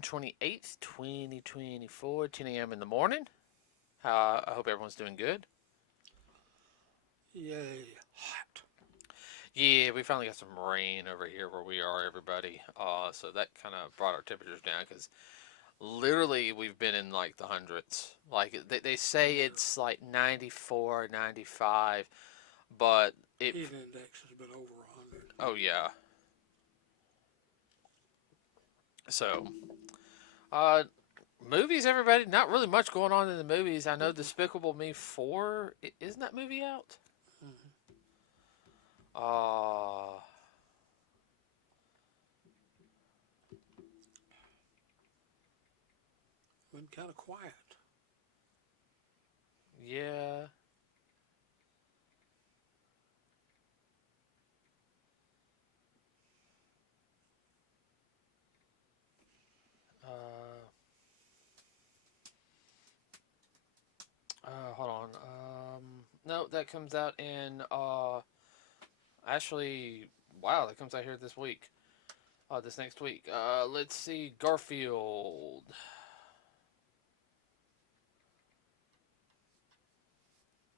June 28th, 2024, 10 a.m. in the morning. I hope everyone's doing good. Yay, hot. Yeah, we finally got some rain over here where we are, everybody. So that kind of brought our temperatures down because literally we've been in like the hundreds. Like they say it's like 94, 95, but Heat index has been over 100. oh yeah. So, uh, movies, everybody. Not really much going on in the movies. I know Despicable Me 4, isn't that movie out? Mm-hmm. Uh, Been kind of quiet. yeah. Uh, Hold on. No, that comes out in, actually, wow, that comes out here this week. This next week. Let's see, Garfield.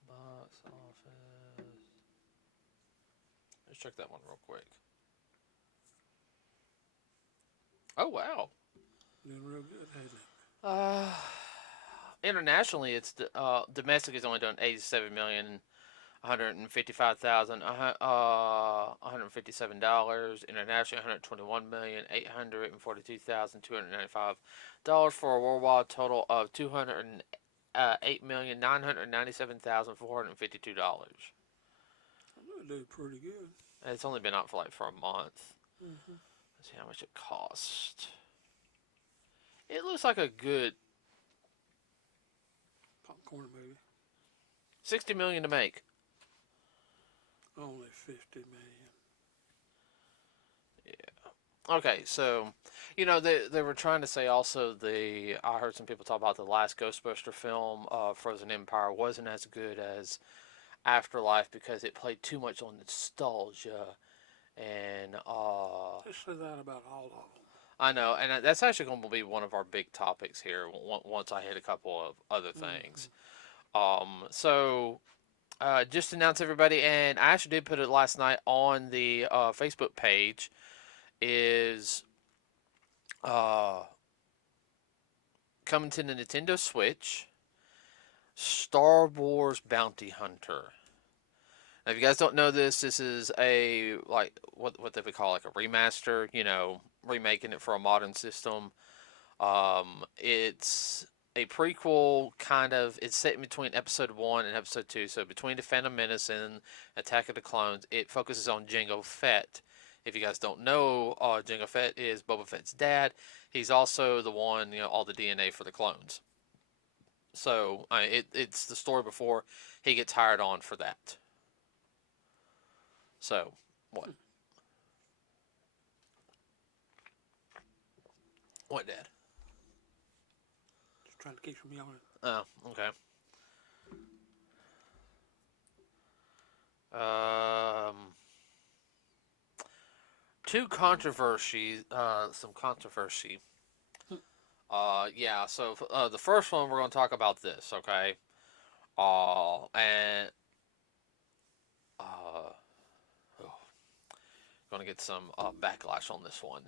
Box office. Let's check that one real quick. Oh, wow. Doing real good, hasn't it? Uh, Internationally, it's domestic is only done 87,155,000 $157. Internationally, 121,842,295 for a worldwide total of $208,997,452. That do pretty good. It's only been out for like a month. Mm-hmm. Let's see how much it cost. It looks like a good Popcorn movie. 60 million to make. Only 50 million. Yeah. Okay, so they were trying to say also I heard some people talk about the last Ghostbuster film, Frozen Empire, wasn't as good as Afterlife because it played too much on nostalgia and They say that about all of them. I know, and that's actually going to be one of our big topics here once I hit a couple of other things. Mm-hmm. Just to announce everybody, and I actually did put it last night on the Facebook page, is uh, coming to the Nintendo Switch, Star Wars Bounty Hunter. Now, if you guys don't know this, this is a like what they would call like a remaster. Remaking it for a modern system. It's a prequel, kind of. It's set in between Episode 1 and Episode 2, so between the Phantom Menace and Attack of the Clones. It focuses on Jango Fett. If you guys don't know, Jango Fett is Boba Fett's dad. He's also the one, all the DNA for the clones. So it's the story before he gets hired on for that. So, what? What, Dad? Just trying to keep from yawning. Oh, okay. Um, some controversy. Yeah. So the first one we're going to talk about this, okay? And oh, going to get some backlash on this one.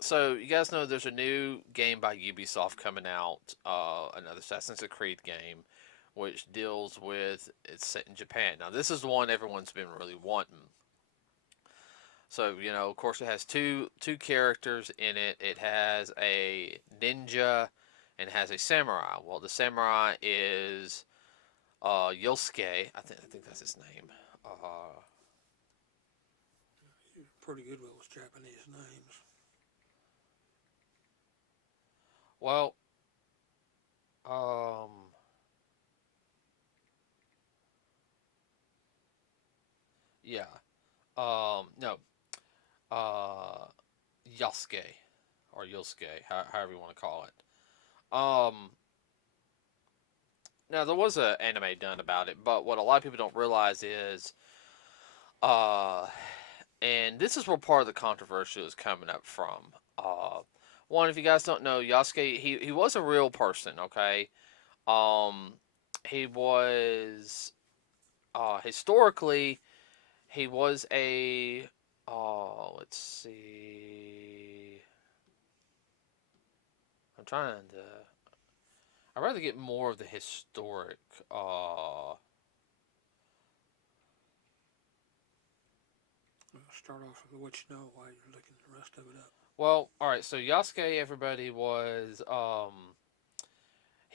So you guys know there's a new game by Ubisoft coming out, another Assassin's Creed game, which deals with it's set in Japan. Now this is the one everyone's been really wanting. So of course, it has two characters in it. It has a ninja and it has a samurai. Well, the samurai is Yosuke. I think that's his name. You're pretty good with those Japanese names. Well, um, yeah. No. Uh, Yasuke or Yosuke, however you want to call it. Now there was an anime done about it, but what a lot of people don't realize is, uh, and this is where part of the controversy is coming up from. Uh, One, if you guys don't know, Yasuke, he was a real person, okay? Um, he was, historically, he was a, let's see, I'm trying to, I'd rather get more of the historic, We'll start off with what you know while you're looking the rest of it up. well, alright, so Yasuke, everybody, he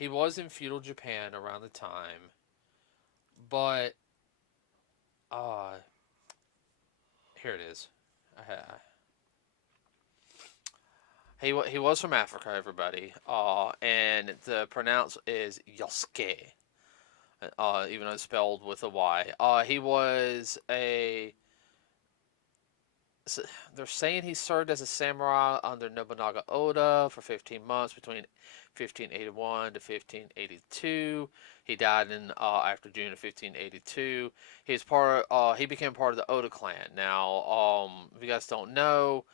was in feudal Japan around the time, but, uh, here it is. He was from Africa, everybody. And the pronounce is Yosuke, even though it's spelled with a Y. He was a. They're saying he served as a samurai under Nobunaga Oda for 15 months between 1581 to 1582. He died in after June of 1582. He became part of the Oda clan. Now, if you guys don't know,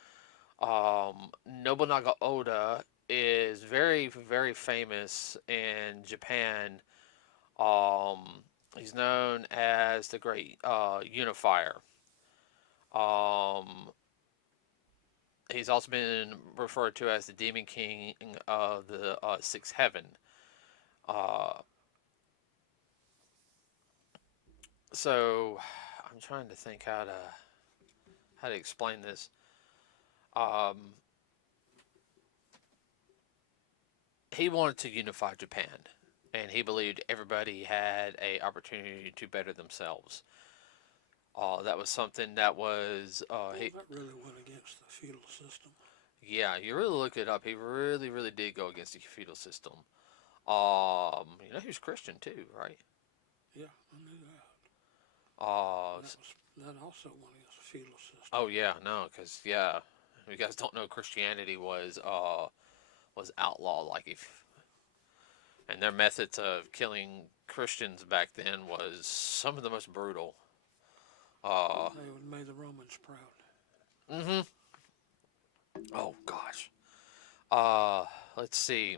Nobunaga Oda is very, very famous in Japan. He's known as the Great Unifier. Um, he's also been referred to as the Demon King of the Sixth Heaven. Uh, so I'm trying to think how to explain this. Um, he wanted to unify Japan, and he believed everybody had a opportunity to better themselves. That was something that was That really went against the feudal system. yeah, you really look it up. He really, really did go against the feudal system. He was Christian too, right? Yeah, I knew that. Uh, That also went against the feudal system. oh yeah, no, because yeah, if you guys don't know, Christianity was outlawed. Like if and their methods of killing Christians back then was some of the most brutal. They would made the Romans proud. Mm-hmm. Oh gosh. Uh, let's see.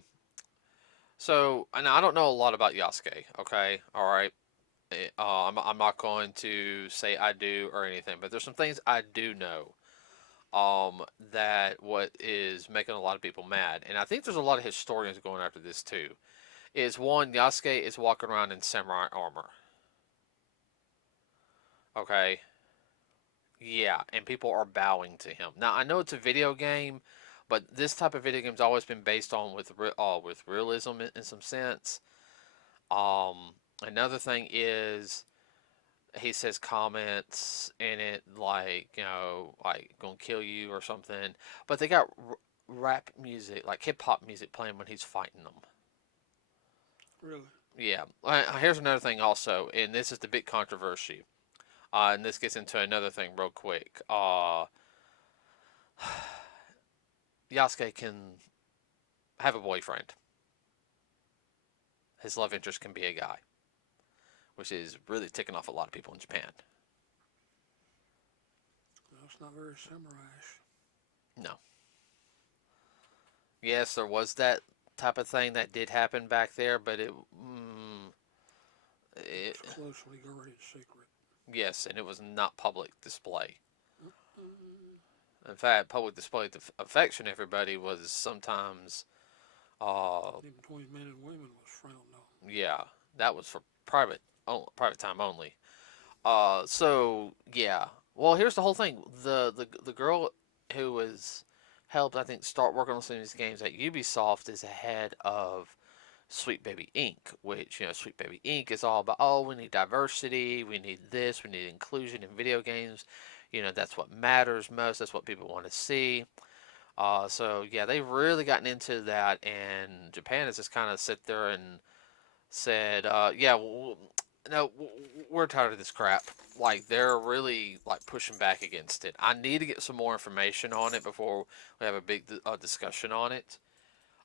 So, and I don't know a lot about Yasuke. Okay, all right. I'm not going to say I do or anything, but there's some things I do know. That what is making a lot of people mad, and I think there's a lot of historians going after this too. Is one Yasuke is walking around in samurai armor. Okay, yeah, and people are bowing to him. Now I know it's a video game, but this type of video game's always been based on with realism in some sense. Um, Another thing is he says comments in it like like gonna kill you or something, but they got rap music like hip hop music playing when he's fighting them. Really? Yeah. Here's another thing also, and this is the big controversy. And this gets into another thing real quick. Yasuke can have a boyfriend. His love interest can be a guy, which is really ticking off a lot of people in Japan. Well, it's not very samurai-ish. No. Yes, there was that type of thing that did happen back there, but It's a closely guarded secret. yes, and it was not public display. Mm-mm. In fact, public display of affection, everybody was sometimes, Even between men and women was frowned on. yeah, that was for private time only. So yeah. Well, here's the whole thing. The girl who was helped, I think, start working on some of these games at Ubisoft is ahead of Sweet Baby Inc., which, Sweet Baby Inc. is all about, oh, we need diversity, we need this, we need inclusion in video games. That's what matters most, that's what people want to see. So, yeah, they've really gotten into that, and Japan has just kind of sit there and said, yeah, no, we're tired of this crap. Like, they're really, like, pushing back against it. I need to get some more information on it before we have a big discussion on it.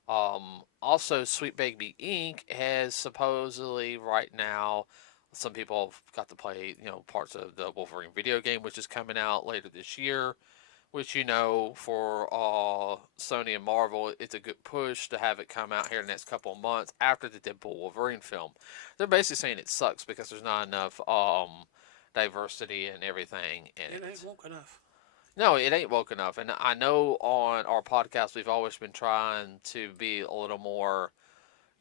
Also, Sweet Baby Inc. has supposedly right now, some people have got to play, parts of the Wolverine video game, which is coming out later this year, which for Sony and Marvel, it's a good push to have it come out here in the next couple of months after the Deadpool Wolverine film. They're basically saying it sucks because there's not enough diversity and everything in It ain't it. woke enough. No, it ain't woke enough. And I know on our podcast we've always been trying to be a little more,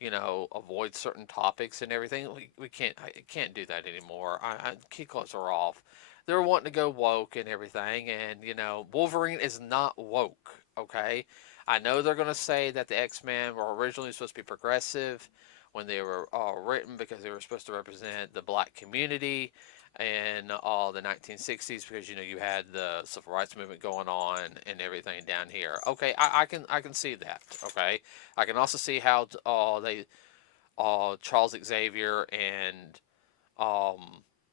avoid certain topics and everything. We can't I can't do that anymore. Key clips are off. They're wanting to go woke and everything, and Wolverine is not woke. Okay, I know they're gonna say that the X Men were originally supposed to be progressive when they were written because they were supposed to represent the black community in the 1960s because you had the civil rights movement going on and everything down here. Okay, I can see that. Okay, I can also see how they Charles Xavier and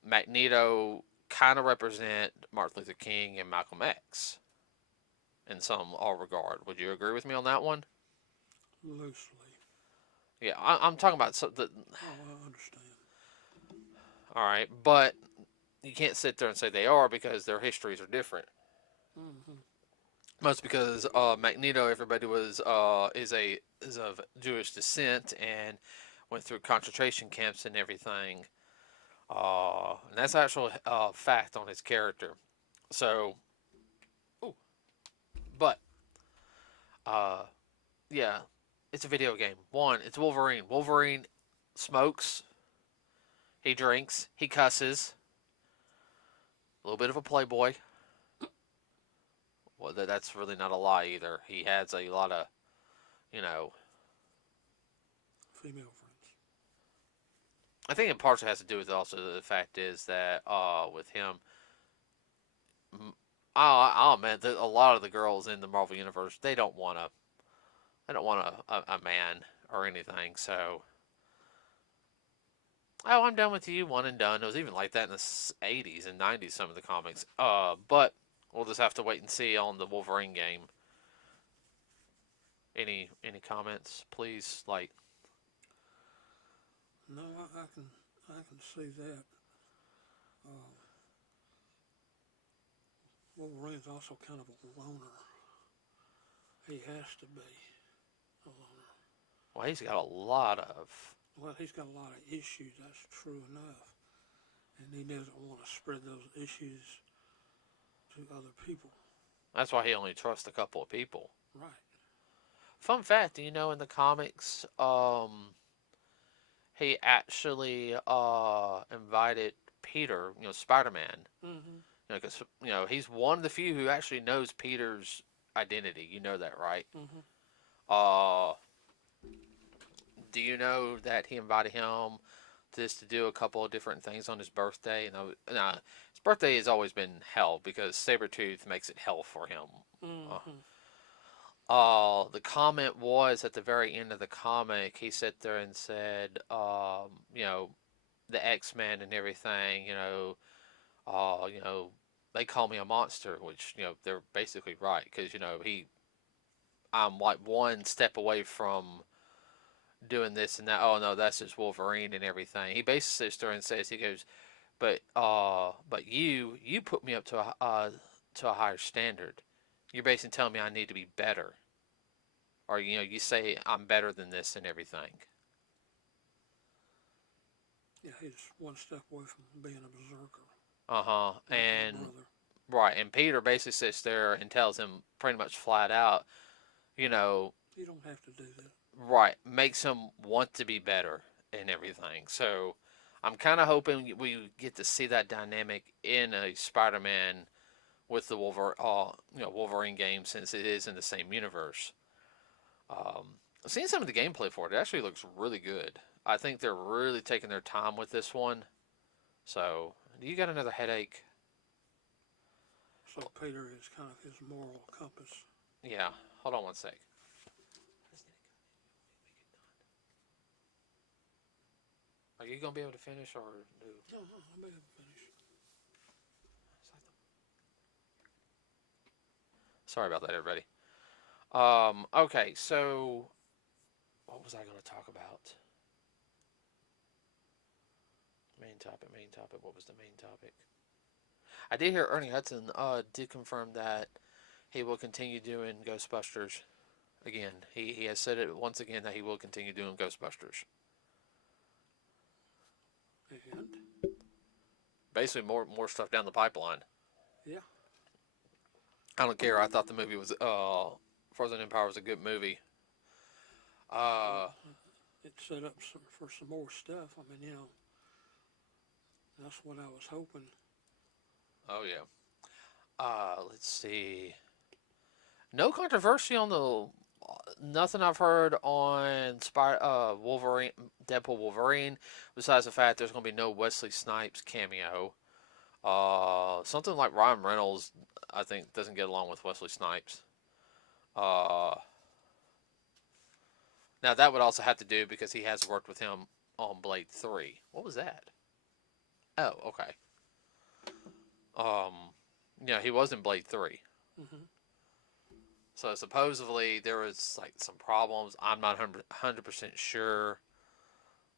Magneto kind of represent Martin Luther King and Malcolm X in some regard. Would you agree with me on that one? Loosely. Yeah, I'm talking about Oh, I understand. all right, but you can't sit there and say they are because their histories are different. Mm-hmm. Most because Magneto, everybody is of Jewish descent and went through concentration camps and everything. And that's actual fact on his character. So, ooh, but uh, yeah, it's a video game. One, it's Wolverine. Wolverine smokes, he drinks, he cusses. A little bit of a playboy. Well, that's really not a lie either. He has a lot of, you know, Female friends. I think it partially has to do with also the fact is that with him, oh man, a lot of the girls in the Marvel universe they don't want a man or anything. So, oh, I'm done with you, one and done. It was even like that in the '80s and '90s. Some of the comics, but we'll just have to wait and see on the Wolverine game. Any comments, please? Like, No, I can see that. Uh, Wolverine's also kind of a loner. He has to be a loner. well, he's got a lot of. Well, he's got a lot of issues. That's true enough, and he doesn't want to spread those issues to other people. That's why he only trusts a couple of people. Right. Fun fact, do you know in the comics, he actually invited Peter, Spider Man, Mm-hmm. because he's one of the few who actually knows Peter's identity. You know that, right? Mm-hmm. Uh, do you know that he invited him just to do a couple of different things on his birthday? His birthday has always been hell because Sabretooth makes it hell for him. Uh, Mm-hmm. the comment was at the very end of the comic, he sat there and said, the X Men and everything, they call me a monster, which they're basically right because I'm like one step away from doing this and that. Oh no, that's just Wolverine and everything. He basically sits there and says, he goes, but you put me up to a higher standard. You're basically telling me I need to be better, or you say I'm better than this and everything. Yeah, he's one step away from being a berserker, Uh huh. like his And brother. right, and Peter basically sits there and tells him pretty much flat out, you know, You don't have to do that. right, makes him want to be better and everything. So I'm kind of hoping we get to see that dynamic in a Spider-Man with the Wolverine game since it is in the same universe. I've seen some of the gameplay for it. It actually looks really good. I think they're really taking their time with this one. So, do you got another headache? So Peter is kind of his moral compass. Yeah. Hold on one sec. Are you gonna be able to finish or do? Uh-huh, I'll be able to finish. Sorry about that, everybody. Okay, so what was I going to talk about? Main topic, main topic. What was the main topic? I did hear Ernie Hudson did confirm that he will continue doing Ghostbusters again. He has said it once again that he will continue doing Ghostbusters. And Basically, more stuff down the pipeline. yeah, I don't care. I thought the movie was Frozen Empire was a good movie. well, Uh, it set up for some more stuff. I mean, that's what I was hoping. oh yeah. Let's see. No controversy on the nothing I've heard on Wolverine, Deadpool Wolverine, besides the fact there's going to be no Wesley Snipes cameo. Something like Ryan Reynolds, I think, doesn't get along with Wesley Snipes. Uh, Now that would also have to do because he has worked with him on Blade 3. What was that? Oh, okay. Yeah, he was in Blade 3. Hmm. So supposedly there was like some problems. I'm not 100% sure.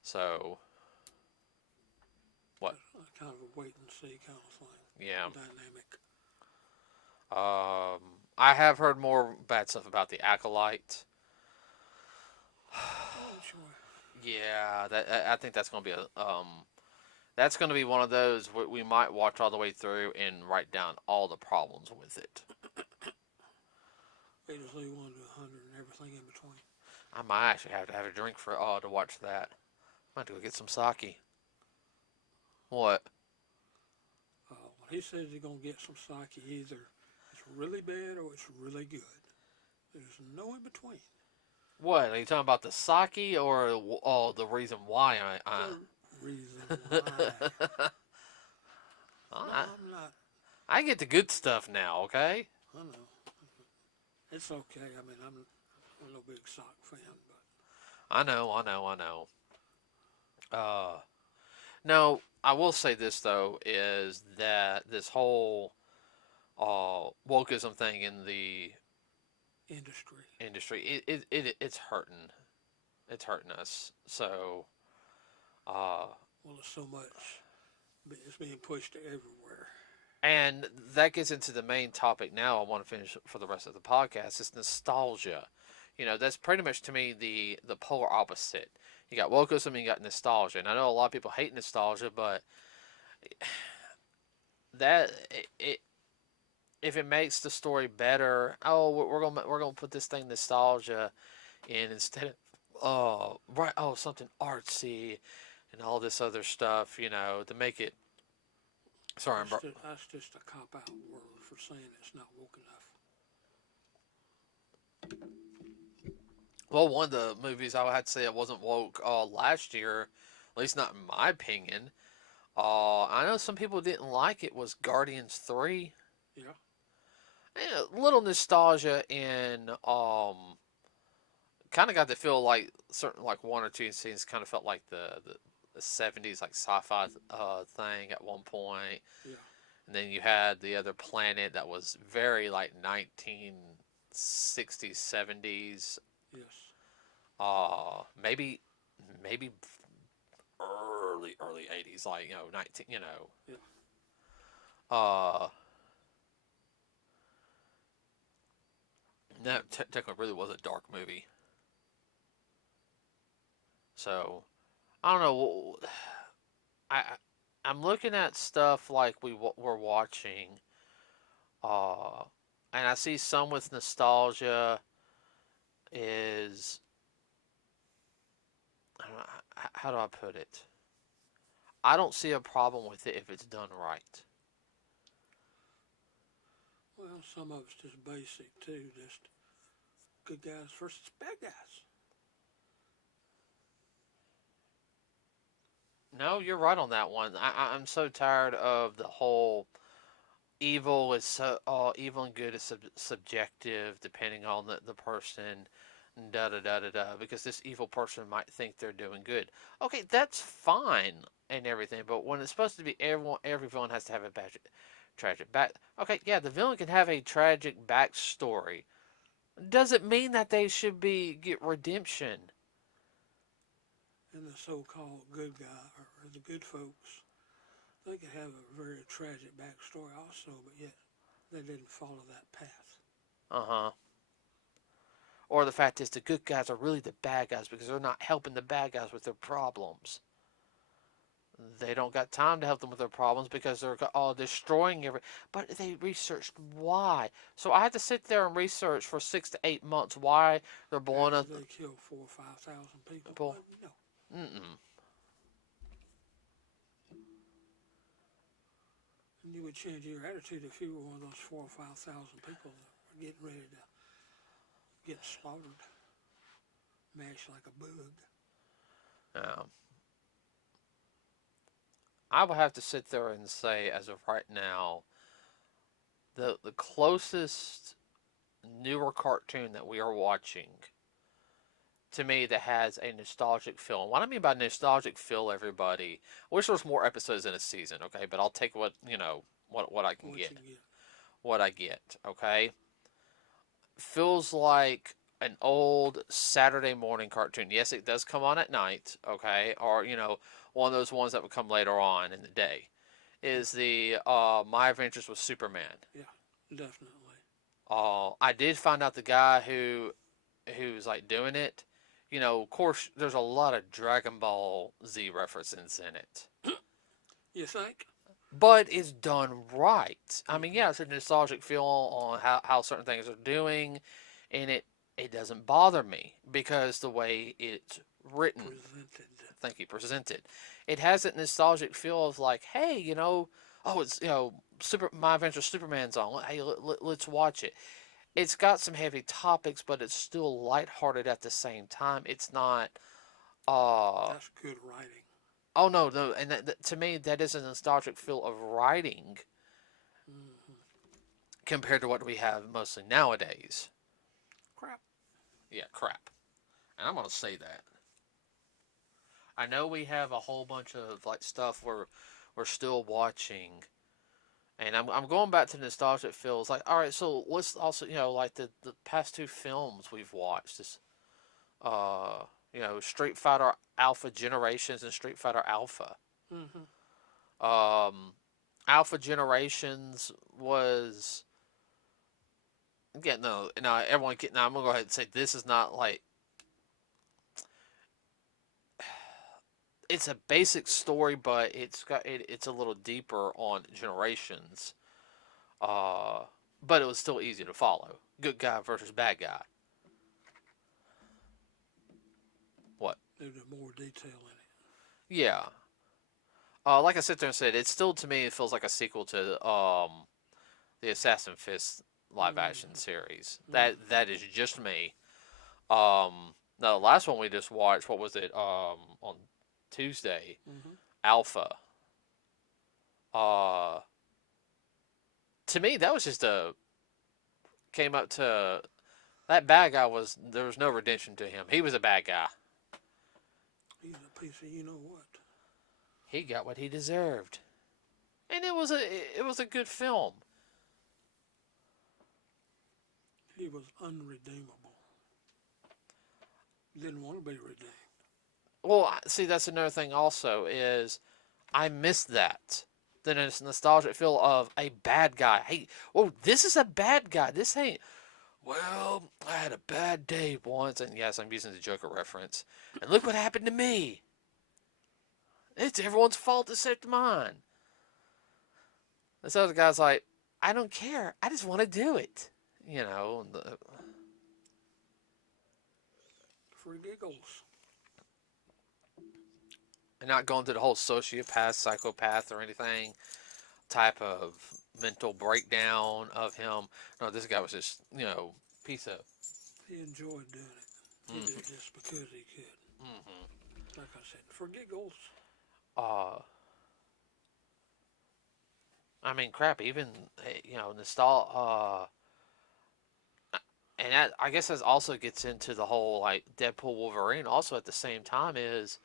So what? Kind of a wait and see kind of thing. Yeah. Dynamic. I have heard more bad stuff about the Acolyte. Oh, sure. Yeah, I think that's going to be that's going to be one of those we might watch all the way through and write down all the problems with it. A to Z 1 to 100 and everything in between. I might actually have to have a drink for to watch that. I might have to go get some sake. What? When he says he's gonna get some sake, either it's really bad or it's really good. There's no in between. What? Are you talking about the sake or the reason why The reason why. No, I I'm not. I get the good stuff now, okay? I know. It's okay. I mean, I'm no big sock fan, but I know. No, I will say this though is that this whole wokeism thing in the industry it's hurting. It's hurting us. So well, there's so much. It's being pushed everywhere. and that gets into the main topic now I want to finish for the rest of the podcast is nostalgia. You know, that's pretty much to me the polar opposite. You got wokeism and you got nostalgia. And I know a lot of people hate nostalgia, but that it if it makes the story better, oh, we're gonna put this thing nostalgia in instead of something artsy and all this other stuff, you know, to make it. Sorry, That's just a cop out word for saying it's not woke enough. well, one of the movies I would have to say it wasn't woke last year, at least not in my opinion. I know some people didn't like it. Was Guardians 3? Yeah. A little nostalgia in kind of got to feel like certain like one or two scenes kind of felt like the 70s like sci-fi thing at one point. Yeah. And then you had the other planet that was very like 1960s 70s. Yes. Maybe early 80s like 19 Yeah. uh that technically really was a dark movie. So I don't know. I I'm looking at stuff like we're watching, uh, and I see some with nostalgia. Is I don't know, how do I put it? I don't see a problem with it if it's done right. Well, some of it's just basic too. Just good guys versus bad guys. No, you're right on that one. I'm so tired of the whole evil is so evil and good is subjective depending on the person. Da da da da da. Because this evil person might think they're doing good. Okay, that's fine and everything, but when it's supposed to be every villain has to have a tragic back. Okay, yeah, the villain can have a tragic backstory. Doesn't mean that they should get redemption. And the so-called good guy or the good folks, they could have a very tragic backstory also, but yet they didn't follow that path. Uh huh. Or the fact is, the good guys are really the bad guys because they're not helping the bad guys with their problems. They don't got time to help them with their problems because they're all destroying every. But they researched why. So I had to sit there and research for 6 to 8 months why they're blowing After up. they killed 4 or 5 thousand people. People. No. Mm-mm. And you would change your attitude if you were one of those 4 or 5 thousand people that were getting ready to get slaughtered, mashed like a bug. Um, I would have to sit there and say, as of right now, the closest newer cartoon that we are watching to me that has a nostalgic feel. And what I mean by nostalgic feel, everybody, I wish there was more episodes in a season, okay? But I'll take what what I can What get, you get. what I get, okay? Feels like an old Saturday morning cartoon. Yes, it does come on at night, okay? Or one of those ones that would come later on in the day. Is the My Adventures with Superman? Yeah, definitely. I did find out the guy who's like doing it. Of course, there's a lot of Dragon Ball Z references in it, You think? but it's done right. I mean, yeah, it's a nostalgic feel on how certain things are doing, and it doesn't bother me because the way it's written. Presented. Thank you, presented. It has that nostalgic feel of like, hey, oh, it's Super My Adventure Superman's on. Hey, let's watch it. It's got some heavy topics, but it's still lighthearted at the same time. It's not. That's good writing. Oh no, and to me, that is a nostalgic feel of writing Mm-hmm. compared to what we have mostly nowadays. Crap. Yeah, crap. And I'm gonna say that. I know we have a whole bunch of like stuff we're still watching, and I'm going back to nostalgic feels. Like, all right, so let's also like the past two films we've watched. This uh Street Fighter Alpha Generations and Street Fighter Alpha. Mm-hmm. Um, Alpha Generations was no everyone get now. I'm gonna go ahead and say this is not like it's a basic story, but it's a little deeper on Generations. Uh, but it was still easy to follow. Good guy versus bad guy. What? There's more detail in it. Yeah. Like I sit there and said, it's still to me it feels like a sequel to the Assassin Fist live action Mm-hmm. series. Mm-hmm. That is just me. Now the last one we just watched, what was it? On Tuesday, Mm-hmm. Alpha. Uh, to me that was just a came up to that bad guy was there was no redemption to him. He was a bad guy. He's a piece of you know what. He got what he deserved, and it was a good film. He was unredeemable. Didn't want to be redeemed. Well, see, that's another thing. Also, is I missed that. The nostalgic feel of a bad guy. Hey, oh, this is a bad guy. This ain't. Well, I had a bad day once, and yes, I'm using the Joker reference. And look what happened to me. It's everyone's fault except mine. This other guy's like, I don't care. I just want to do it. You know, For giggles. and not going through the whole sociopath, psychopath, or anything type of mental breakdown of him. No, this guy was just, piece of. He enjoyed doing it. He did it just because he could. Mm-hmm. Like I said, for giggles. Uh, I mean, crap. Even nostalgia. And that I guess that also gets into the whole like Deadpool Wolverine. Also at the same time is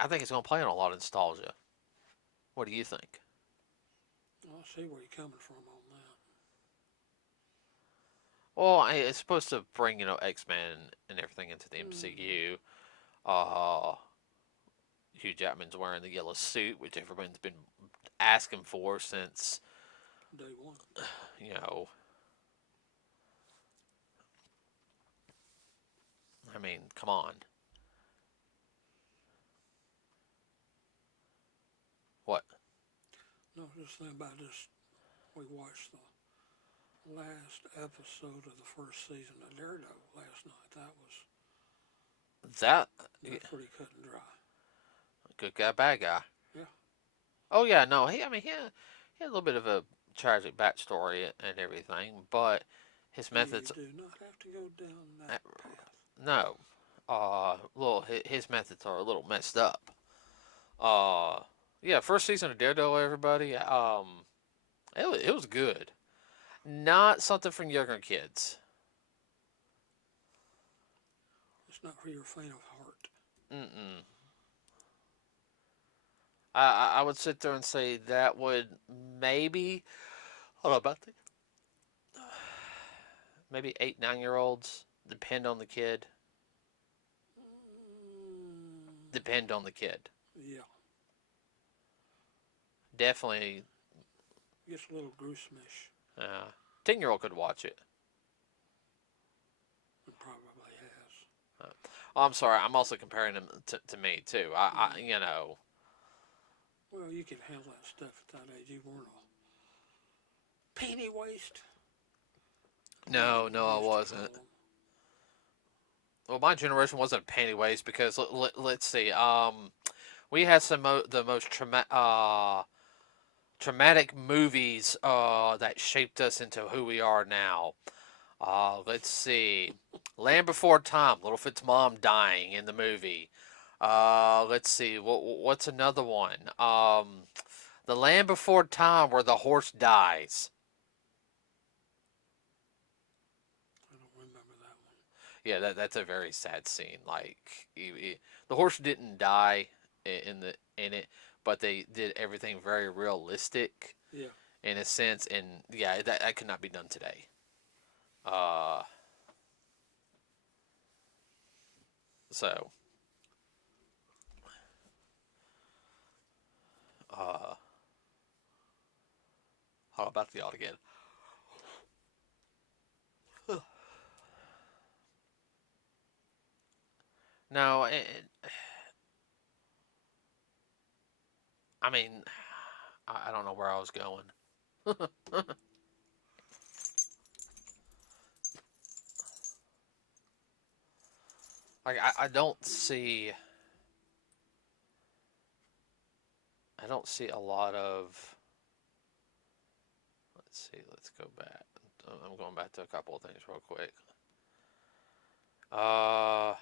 I think it's going to play on a lot of nostalgia. What do you think? I see where you're coming from on that. Well, it's supposed to bring X-Men and everything into the MCU. Uh, Hugh Jackman's wearing the yellow suit, which everyone's been asking for since Day one. You know, I mean, come on. What? No, just think about this. We watched the last episode of the first season of Daredevil last night. That That's pretty cut and dry. good guy, bad guy. Yeah. Oh yeah, no, he had a little bit of a tragic backstory and everything, but his methods, You do not have to go down that path. no, his methods are a little messed up. Uh, yeah, first season of Daredevil, everybody, it was good. Not something for younger kids. It's not for your faint of heart. Mm-mm. I would sit there and say that would maybe, hold on about the, maybe 8, 9 year olds. Depend on the kid. Depend on the kid. Yeah. Definitely. Gets a little gruesomeish. 10-year-old could watch it. It probably has. Oh, I'm sorry. I'm also comparing him to me too. I you know. Well, you can handle that stuff at that age. You weren't a penny waste. No, I wasn't. Well, my generation wasn't a panty waste because let's see. We had the most traumatic movies that shaped us into who we are now. Let's see. Land Before Time, Littlefoot's mom dying in the movie. Let's see. What's another one? The Land Before Time where the horse dies. I don't remember that one. Yeah, that's a very sad scene. Like the horse didn't die in it, but they did everything very realistic. Yeah. In a sense, and yeah, that could not be done today. Uh, so, uh, how about the out again? No, I mean, I don't know where I was going. Like I don't see a lot of. Let's see. Let's go back. I'm going back to a couple of things real quick. Uh,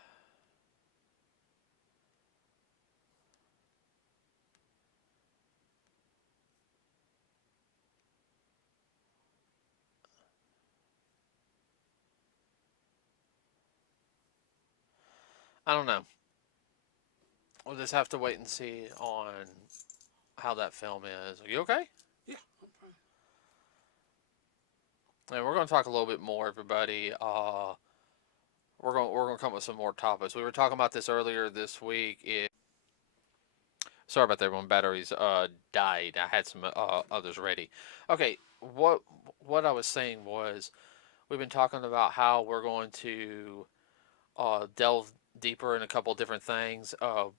I don't know. We'll just have to wait and see on how that film is. Are you okay? Yeah, I'm fine. And we're going to talk a little bit more, everybody. We're going to come up with some more topics. We were talking about this earlier this week. Sorry about that, everyone. Batteries died. I had some others ready. Okay, what I was saying was we've been talking about how we're going to delve deeper in a couple of different things.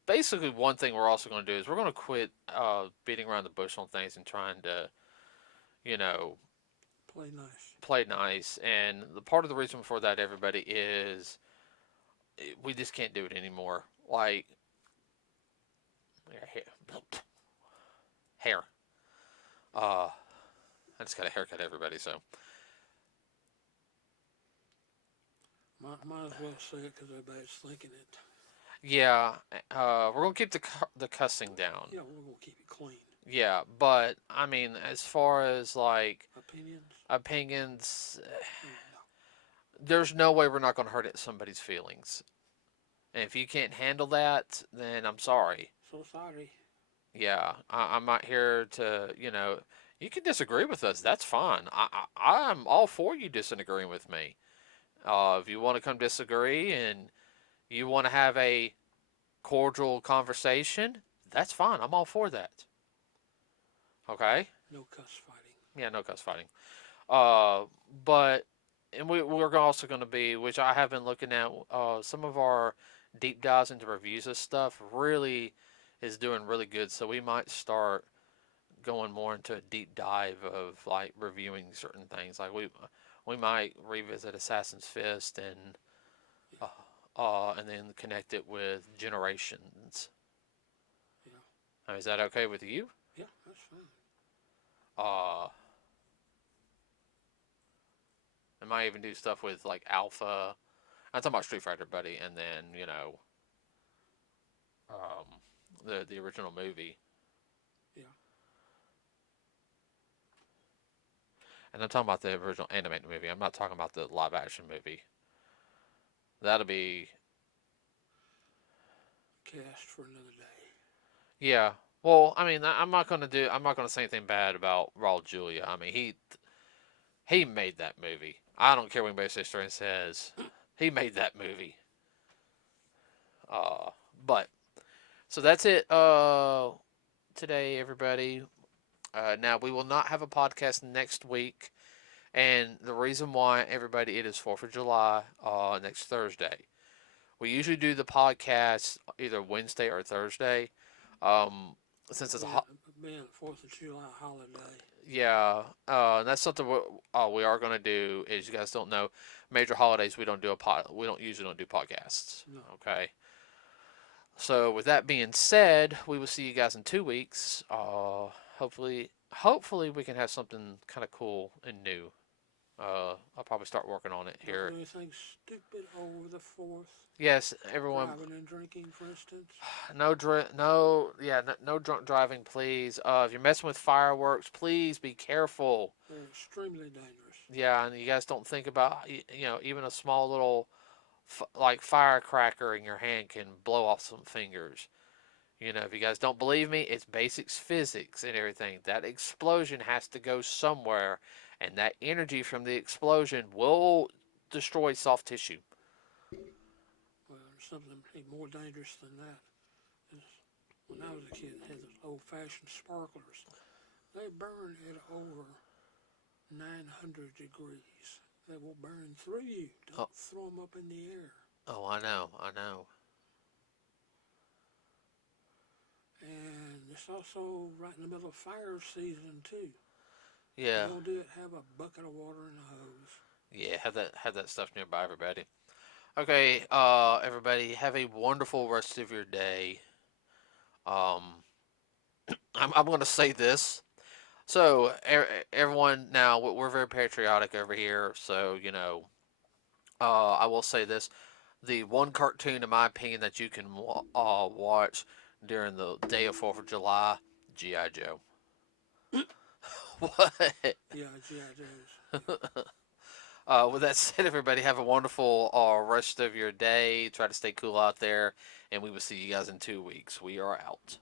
Basically, one thing we're also going to do is we're going to quit beating around the bush on things and trying to, you know, Play nice. play nice. And the part of the reason for that, everybody, is we just can't do it anymore. Like, hair. I just got a haircut, everybody. So Might as well say it because everybody's thinking it. yeah, we're gonna keep the cussing down. Yeah, we're going to keep it clean. Yeah, but I mean, as far as like opinions, No. there's no way we're not gonna hurt somebody's feelings. And if you can't handle that, then I'm sorry. So sorry. Yeah, I'm not here to, you can disagree with us. That's fine. I'm all for you disagreeing with me. If you want to come disagree and you want to have a cordial conversation, that's fine. I'm all for that. Okay? No cuss fighting. Yeah, no cuss fighting. Uh, but and we're also going to be, which I have been looking at, some of our deep dives into reviews of stuff really is doing really good. So we might start going more into a deep dive of like reviewing certain things. Like we might revisit Assassin's Fist and then connect it with Generations. Yeah, Is that okay with you? yeah, that's fine. Uh, I might even do stuff with like Alpha. I'm talking about Street Fighter, buddy, and then um, the original movie, Yeah, and I'm talking about the original animated movie. I'm not talking about the live action movie. That'll be cast for another day. yeah. Well, I mean, I'm not gonna do. I'm not gonna say anything bad about Raul Julia. I mean, he made that movie. I don't care what anybody says and says. He made that movie. Uh, but so that's it. Today, everybody. Now we will not have a podcast next week, and the reason why, everybody, it is 4th of July. Next Thursday. We usually do the podcast either Wednesday or Thursday. Um, since it's a Being 4th of July holiday. yeah, and that's something we are going to do. Is you guys don't know, major holidays we don't do we don't usually don't do podcasts. No. Okay. So with that being said, we will see you guys in 2 weeks. Hopefully we can have something kind of cool and new. I'll probably start working on it Not here. do anything stupid over the 4th. Yes, everyone. Driving and drinking, for instance. No drunk driving, please. If you're messing with fireworks, please be careful. They're extremely dangerous. Yeah, and you guys don't think about, even a small little like firecracker in your hand can blow off some fingers. If you guys don't believe me, it's basics physics and everything. That explosion has to go somewhere, and that energy from the explosion will destroy soft tissue. Well, there's something more dangerous than that. Is when I was a kid, I had those old-fashioned sparklers. They burn at over 900 degrees. They will burn through you. Don't Oh, throw them up in the air. oh, I know, I know. And it's also right in the middle of fire season too. Yeah, Don't do it. Have a bucket of water and a hose. yeah. Have that stuff nearby, everybody. Okay, everybody, have a wonderful rest of your day. Um, I'm gonna say this. So everyone, now we're very patriotic over here. So I will say this: the one cartoon, in my opinion, that you can watch during the day of 4th of July, GI Joe. What? Yeah, G.I. Joe's. With that said, everybody, have a wonderful rest of your day. Try to stay cool out there, and we will see you guys in 2 weeks. We are out.